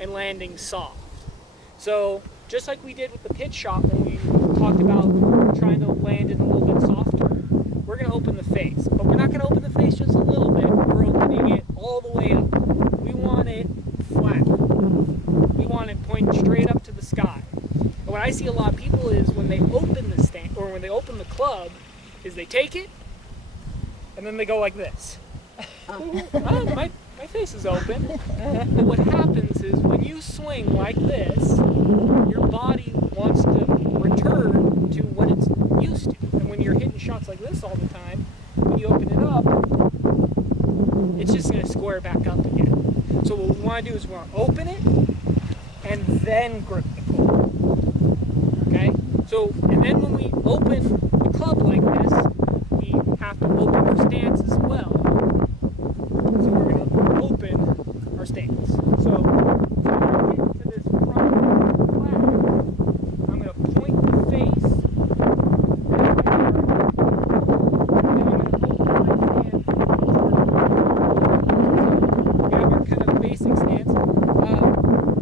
and landing soft. So just like we did with the pitch shot when we talked about trying to land it a little bit softer, we're going to open the face. But we're not going to open the face just a little bit. We're opening it all the way up. We want it flat. We want it pointing straight up to the sky. And what I see a lot of people is when they open the stand, or when they open the club, is they take it and then they go like this. Oh, my face is open. But what happens is when you swing like this, your body wants to return to what it's used to. And when you're hitting shots like this all the time, when you open it up, it's just going to square back up again. So what we want to do is we want to open it and then grip the club. Okay? So, and then when we open the club like this, we have to open our stance as well. So we're going to open our stance. So I'm going to get into this front flat. I'm going to point the face. And then I'm going to hold my hand. We have our kind of basic stance.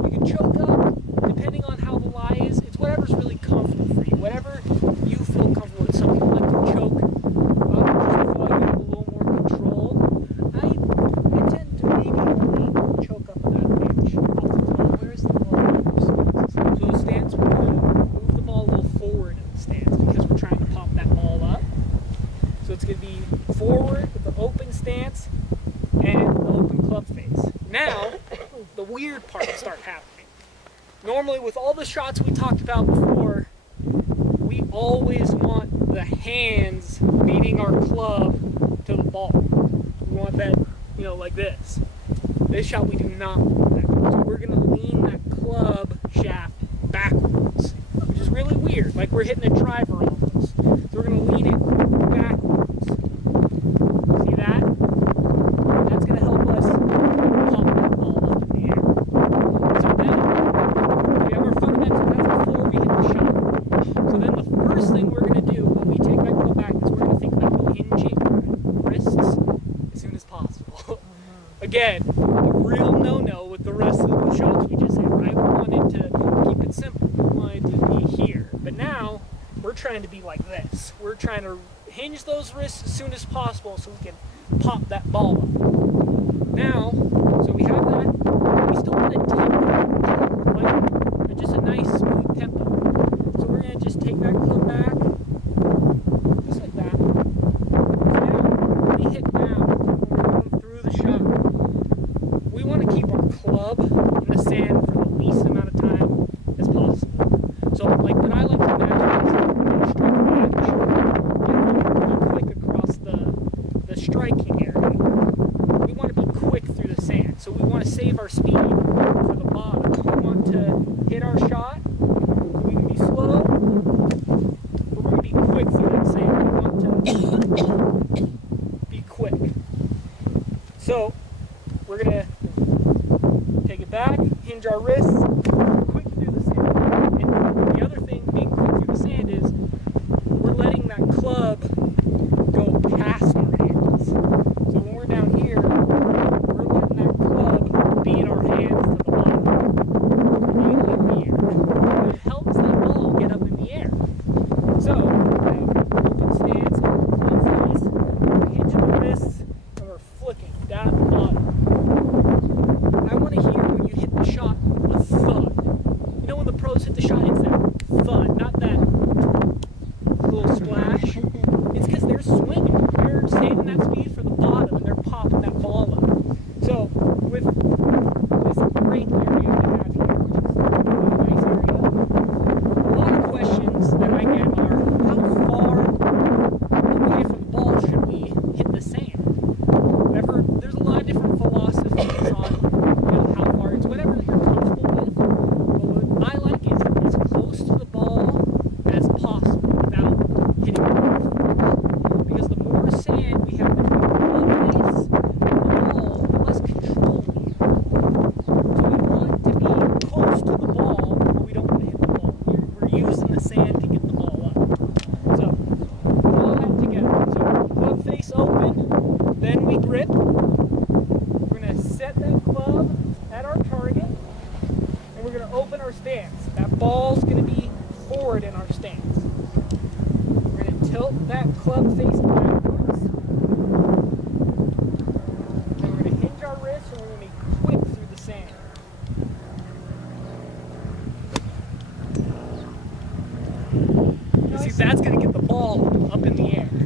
You can choke up depending on how the lie is. It's whatever's really comfortable for you. Whatever you feel comfortable with. Some people like to choke. Just to feel like you have a little more control. I tend to maybe only choke up that inch off the top. Where's the ball? So the stance, we're going to move the ball a little forward in the stance because we're trying to pop that ball up. So it's going to be forward with the open stance and the open club face. Now, the weird part will start happening. Normally, with all the shots we talked about before, we always want the hands beating our club to the ball. We want that, you know, like this. This shot, we do not want that. So we're going to lean that club shaft backwards, which is really weird, like we're hitting a driver almost. So we're going to lean it backwards. See that? That's going to help us pop that ball up in the air. So then, we have our fundamentals. That's before we hit the shot. So then the first thing we're going to do when we take that club back is we're going to think about hinging our wrists as soon as possible. Again, a real no-no with the rest of the shots we just hit, right? We wanted to keep it simple. We wanted to be here. But now, we're trying to be like this. We're trying to hinge those wrists as soon as possible so we can pop that ball up. Now, so we have that. We still want a tempo, like just a nice smooth tempo. So we're going to just take that club back, just like that. So now, when we hit down, when we're going through the shot, we want to keep our club in the sand for the least amount of time as possible. So, like what I like to imagine is a strike match. Be quick across the striking area. We want to be quick through the sand. So we want to save our speed for the bottom. We want to hit our shot. We can be slow, but we're going to be quick through that sand. We want to be quick. So we're going to take it back, hinge our wrists, quick through the sand. And the other thing, being quick through the sand, is we're letting that club go past our hands. So when we're down here, we're letting that club beat our hands to the bottom. Really weird. But it helps that ball get up in the air. So, open stance, club face, we're hinging the wrists, and we're flicking down at the bottom. I want to hear when you hit the shot a thud. You know when the pros hit the shot, it's that thud, not that little splash. It's because they're swinging. They're saving that speed for the bottom and they're popping that ball up. So with this great area we have here, which is a really nice area, a lot of questions that I get are, how far away from the ball should we hit the sand? I've heard there's a lot of different philosophies on, you know, how far. It's whatever you're comfortable with. But what I like is as close our stance. That ball's going to be forward in our stance. We're going to tilt that club face backwards. Then we're going to hinge our wrists and we're going to make quick through the sand. You see, that's going to get the ball up in the air.